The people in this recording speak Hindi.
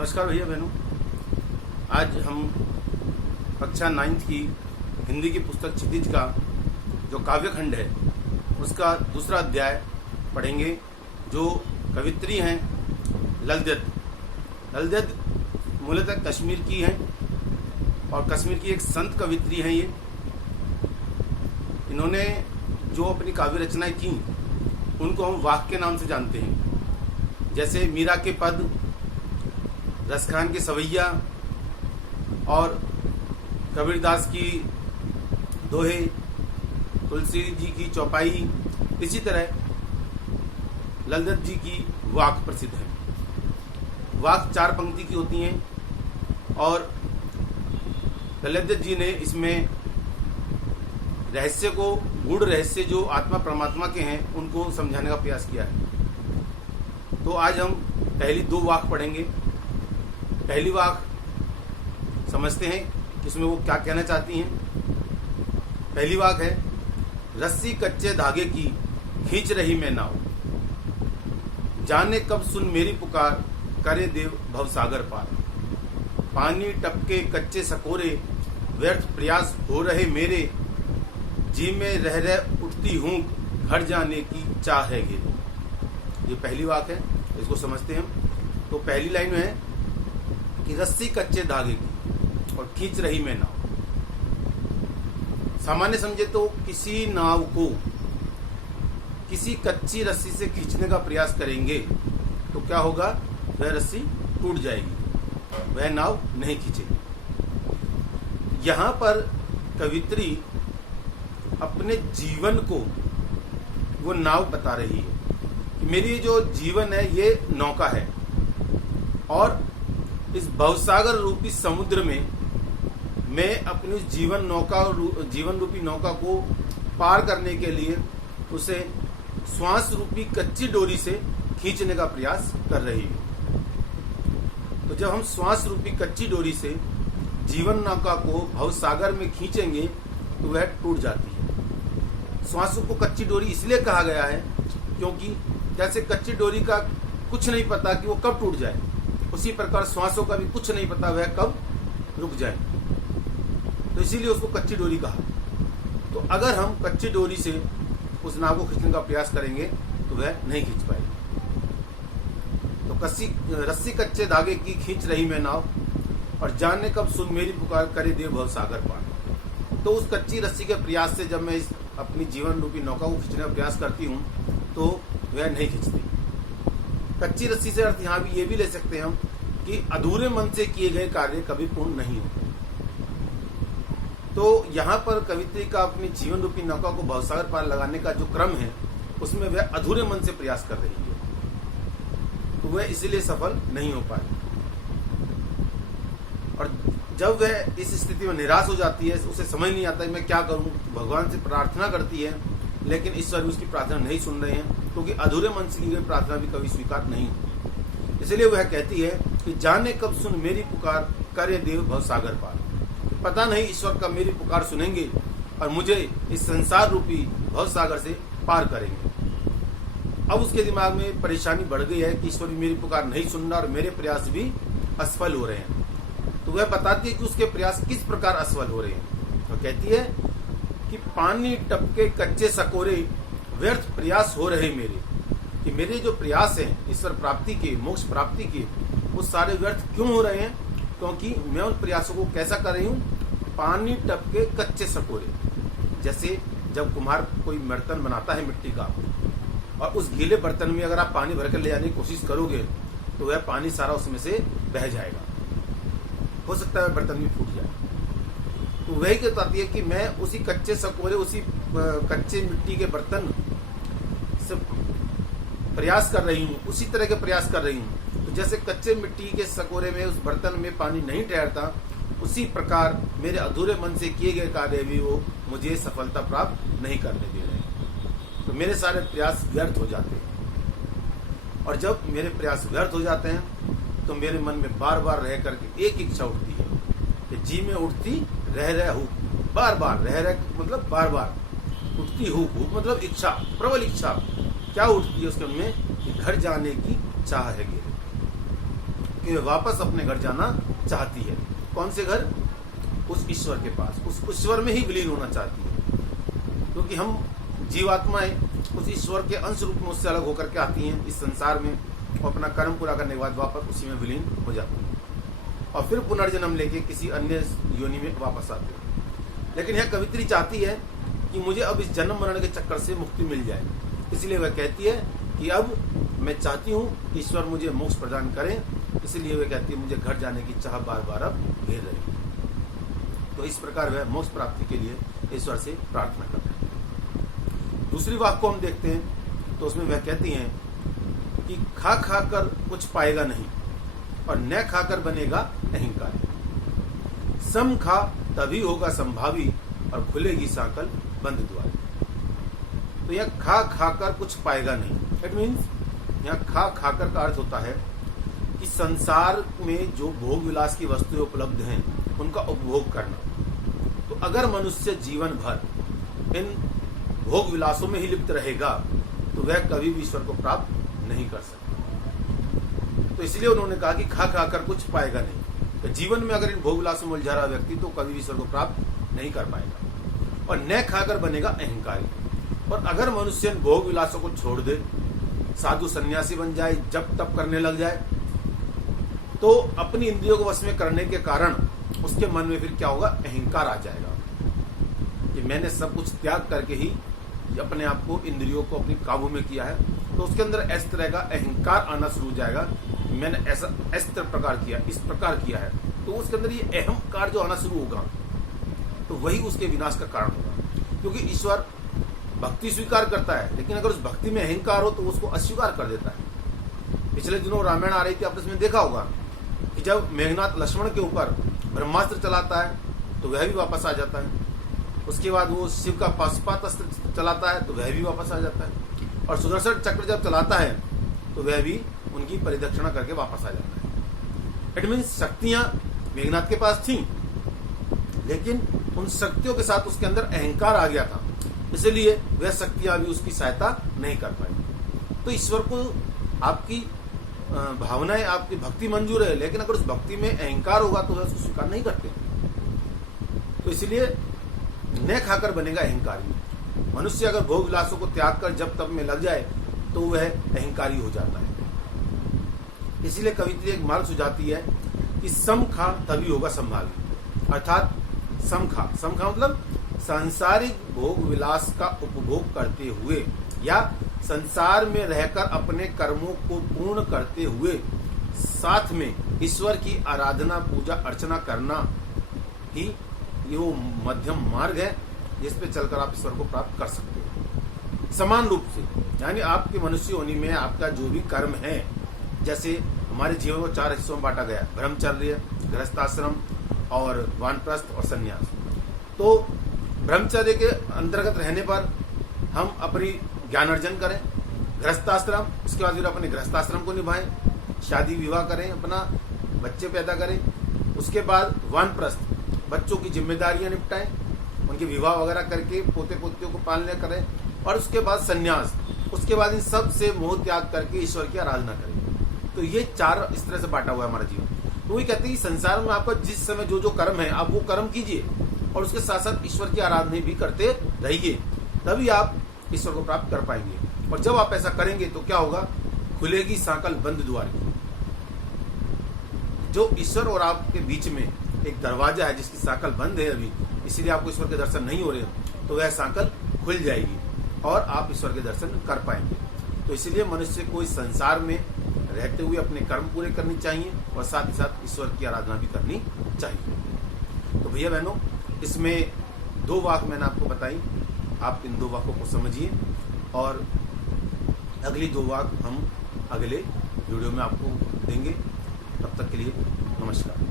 नमस्कार भैया बहनों। आज हम कक्षा 9th की हिंदी की पुस्तक क्षितिज का जो काव्यखंड है उसका दूसरा अध्याय पढ़ेंगे। जो कवित्री हैं ललदत मूलतः कश्मीर की हैं और कश्मीर की एक संत कवित्री हैं। इन्होंने जो अपनी काव्य रचनाएं की उनको हम वाक के नाम से जानते हैं, जैसे मीरा के पद, रसखान के सवैया और कबीरदास की दोहे, तुलसी जी की चौपाई। इसी तरह ललदत जी की वाक प्रसिद्ध है। वाक 4 पंक्ति की होती हैं और ललदत जी ने इसमें रहस्य को, गूढ़ रहस्य जो आत्मा परमात्मा के हैं, उनको समझाने का प्रयास किया है। तो आज हम पहली 2 वाक पढ़ेंगे। पहली वाक समझते हैं कि इसमें वो क्या कहना चाहती हैं। पहली वाक है, रस्सी कच्चे धागे की खींच रही मैं नाव, जाने कब सुन मेरी पुकार, करे देव भवसागर पार। पानी टपके कच्चे सकोरे, व्यर्थ प्रयास हो रहे मेरे, जी में रह रह उठती हूँ, घर जाने की चाह है घेरे। ये पहली वाक है, इसको समझते हैं हम। तो पहली लाइन में है कि रस्सी कच्चे धागे की और खींच रही मैं नाव। सामान्य समझे तो किसी नाव को किसी कच्ची रस्सी से खींचने का प्रयास करेंगे तो क्या होगा, वह रस्सी टूट जाएगी, वह नाव नहीं खींचेगी। यहां पर कवित्री अपने जीवन को वो नाव बता रही है कि मेरी जो जीवन है ये नौका है और इस भवसागर रूपी समुद्र में मैं अपनी जीवन रूपी नौका को पार करने के लिए उसे श्वास रूपी कच्ची डोरी से खींचने का प्रयास कर रही हूं। तो जब हम श्वास रूपी कच्ची डोरी से जीवन नौका को भवसागर में खींचेंगे तो वह टूट जाती है। श्वासों को कच्ची डोरी इसलिए कहा गया है क्योंकि जैसे कच्ची डोरी का कुछ नहीं पता कि वो कब टूट जाए, उसी प्रकार श्वासों का भी कुछ नहीं पता वह कब रुक जाए, तो इसीलिए उसको कच्ची डोरी कहा। तो अगर हम कच्ची डोरी से उस नाव को खींचने का प्रयास करेंगे तो वह नहीं खींच पाएगी। तो रस्सी कच्चे धागे की खींच रही मैं नाव, और जाने कब सुन मेरी पुकार, करे देव भव सागर पार। तो उस कच्ची रस्सी के प्रयास से जब मैं इस अपनी जीवन रूपी नौका को खींचने का प्रयास करती हूँ तो वह नहीं खींचती। कच्ची रस्सी से अर्थ यहाँ भी ये भी ले सकते हैं हम कि अधूरे मन से किए गए कार्य कभी पूर्ण नहीं होते। तो यहाँ पर कवित्री का अपनी जीवन रूपी नौका को भवसागर पार लगाने का जो क्रम है उसमें वह अधूरे मन से प्रयास कर रही है, तो वह इसीलिए सफल नहीं हो पाई। और जब वह इस स्थिति में निराश हो जाती है, उसे समझ नहीं आता है मैं क्या करूं, भगवान से प्रार्थना करती है लेकिन ईश्वर भी उसकी प्रार्थना नहीं सुन रहे हैं, क्योंकि अधूरे मन से की गई प्रार्थना भी कभी स्वीकार नहीं होती। इसलिए वह कहती है कि जाने कब सुन मेरी पुकार, करे देव भवसागर पार। पता नहीं ईश्वर कब मेरी पुकार सुनेंगे और मुझे इस संसार रूपी भवसागर से पार करेंगे। अब उसके दिमाग में परेशानी बढ़ गई है कि ईश्वर भी मेरी पुकार नहीं सुन रहा और मेरे प्रयास भी असफल हो रहे हैं। तो वह बताती है कि उसके प्रयास किस प्रकार असफल हो रहे हैं। तो कहती है कि पानी टपके कच्चे सकोरे, व्यर्थ प्रयास हो रहे मेरे, कि मेरे जो प्रयास हैं ईश्वर प्राप्ति के, मोक्ष प्राप्ति के, वो सारे व्यर्थ क्यों हो रहे हैं, क्योंकि मैं उन प्रयासों को कैसा कर रही हूँ, पानी टपके कच्चे सकोरे। जैसे जब कुम्हार कोई बर्तन बनाता है मिट्टी का और उस गीले बर्तन में अगर आप पानी भरकर ले जाने की कोशिश करोगे तो वह पानी सारा उसमें से बह जाएगा, हो सकता है बर्तन भी फूट जाए। तो वही कहती है कि मैं उसी कच्चे सकोरे, उसी कच्चे मिट्टी के बर्तन से प्रयास कर रही हूँ, उसी तरह के प्रयास कर रही हूँ। तो जैसे कच्चे मिट्टी के सकोरे में उस बर्तन में पानी नहीं ठहरता, उसी प्रकार मेरे अधूरे मन से किए गए कार्य भी वो मुझे सफलता प्राप्त नहीं करने दे रहे हैं। तो मेरे सारे प्रयास व्यर्थ हो जाते हैं, और जब मेरे प्रयास व्यर्थ हो जाते हैं तो मेरे मन में बार बार रह करके एक इच्छा उठती है कि जी में उठती रह हूँ, बार बार रह मतलब बार बार उठती हूँ, मतलब इच्छा, प्रबल इच्छा क्या उठती है उसके मन में, कि घर जाने की चाह है। कि वह वापस अपने घर जाना चाहती है। कौन से घर? उस ईश्वर के पास, उस ईश्वर में ही विलीन होना चाहती है। क्योंकि हम जीवात्माएं उस ईश्वर के अंश रूप में उससे अलग होकर के आती हैं इस संसार में, और अपना कर्म पूरा करने के बाद वापस उसी में विलीन हो जाती हैं और फिर पुनर्जन्म लेके किसी अन्य योनि में वापस आते हैं। लेकिन यह कवित्री चाहती है कि मुझे अब इस जन्म मरण के चक्कर से मुक्ति मिल जाए, इसलिए वह कहती है कि अब मैं चाहती हूँ कि ईश्वर मुझे मोक्ष प्रदान करें। इसलिए वह कहती है मुझे घर जाने की चाह बार बार अब घेर रही है। तो इस प्रकार वह मोक्ष प्राप्ति के लिए ईश्वर से प्रार्थना करते हैं। दूसरी वाक्य को हम देखते हैं तो उसमें वह कहती हैं कि खा खा कर कुछ पाएगा नहीं और न खाकर बनेगा अहंकारी। सम खा तभी होगा संभावी और खुलेगी सांकल बंद द्वार। तो यह खा खाकर कुछ पाएगा नहीं, इट मीन्स यह खा खाकर का अर्थ होता है कि संसार में जो भोग विलास की वस्तुएं उपलब्ध हैं उनका उपभोग करना। तो अगर मनुष्य जीवन भर इन भोग विलासों में ही लिप्त रहेगा तो वह कभी भी ईश्वर को प्राप्त नहीं कर सकता। तो इसलिए उन्होंने कहा कि खा खाकर कुछ पाएगा नहीं। तो जीवन में अगर इन भोग विलासों में उलझा रहा व्यक्ति तो कभी भी ईश्वर को प्राप्त नहीं कर पाएगा और न खाकर बनेगा अहंकारी। और अगर मनुष्य इन भोग विलासों को छोड़ दे, साधु सन्यासी बन जाए, जप तप करने लग जाए, तो अपनी इंद्रियों को वश में करने के कारण उसके मन में फिर क्या होगा? अहंकार आ जाएगा कि मैंने सब कुछ त्याग करके ही अपने आप को, इंद्रियों को अपनी काबू में किया है। तो उसके अंदर इस तरह का अहंकार आना शुरू हो जाएगा, मैंने ऐसा इस प्रकार किया, इस प्रकार किया है। तो उसके अंदर ये अहंकार जो आना शुरू होगा तो वही उसके विनाश का कारण होगा। क्योंकि ईश्वर भक्ति स्वीकार करता है, लेकिन अगर उस भक्ति में अहंकार हो तो उसको अस्वीकार कर देता है। पिछले दिनों रामायण आ रही थी, आपने इसमें देखा होगा कि जब मेघनाथ लक्ष्मण के ऊपर ब्रह्मास्त्र चलाता है तो वह भी वापस आ जाता है। उसके बाद वो शिव का पाशुपात अस्त्र चलाता है तो वह भी वापस आ जाता है। और सुदर्शन चक्र जब चलाता है तो वह भी उनकी परिदक्षिणा करके वापस आ जाता है। इट मीन्स शक्तियां मेघनाथ के पास थी, लेकिन उन शक्तियों के साथ उसके अंदर अहंकार आ गया था, इसलिए वह शक्तियां भी उसकी सहायता नहीं कर पाई। तो ईश्वर को आपकी भावनाएं, आपकी भक्ति मंजूर है, लेकिन अगर उस भक्ति में अहंकार होगा तो वह उसको स्वीकार नहीं करते। तो इसलिए न खाकर बनेगा अहंकारी। मनुष्य अगर भोग विलासों को त्याग कर जब तब में लग जाए तो वह अहंकारी हो जाता है। इसीलिए कवित्री एक मार्ग सुझाती है कि सम खा तभी होगा संभावी। अर्थात सम खा मतलब सांसारिक भोग विलास का उपभोग करते हुए या संसार में रहकर अपने कर्मों को पूर्ण करते हुए साथ में ईश्वर की आराधना, पूजा अर्चना करना ही ये वो मध्यम मार्ग है जिस पे चलकर आप ईश्वर को प्राप्त कर सकते हो समान रूप से। यानी आपके मनुष्य होने में आपका जो भी कर्म है, जैसे हमारे जीवन को 4 हिस्सों में बांटा गया, ब्रह्मचर्य, गृहस्थाश्रम और वानप्रस्थ और संन्यास। तो ब्रह्मचर्य के अंतर्गत रहने पर हम अपनी ज्ञान अर्जन करें, गृहस्थाश्रम, उसके बाद फिर अपने गृहस्थाश्रम को निभाएं, शादी विवाह करें, अपना बच्चे पैदा करें, उसके बाद वानप्रस्थ, बच्चों की जिम्मेदारियां निपटाएं, उनके विवाह वगैरह करके पोते पोतियों को पालने करें, और उसके बाद संन्यास, उसके बाद इन सब से मोह त्याग करके ईश्वर की आराधना करें। तो ये 4 इस तरह से बांटा हुआ है हमारा जीवन। तो वही कहते हैं कि संसार में आपका जिस समय जो जो कर्म है आप वो कर्म कीजिए और उसके साथ साथ ईश्वर की आराधना भी करते रहिए, तभी आप ईश्वर को प्राप्त कर पाएंगे। और जब आप ऐसा करेंगे तो क्या होगा? खुलेगी सांकल बंद द्वार। जो ईश्वर और आपके बीच में एक दरवाजा है जिसकी सांकल बंद है अभी, इसीलिए आपको ईश्वर के दर्शन नहीं हो रहे, तो वह सांकल खुल जाएगी और आप ईश्वर के दर्शन कर पाएंगे। तो इसीलिए मनुष्य को इस संसार में रहते हुए अपने कर्म पूरे करने चाहिए और साथ ही साथ ईश्वर की आराधना भी करनी चाहिए। तो भैया बहनों, इसमें 2 वाक्य मैंने आपको बताई, आप इन 2 वाक्यों को समझिए और अगली 2 वाक्य हम अगले वीडियो में आपको देंगे। तब तक के लिए नमस्कार।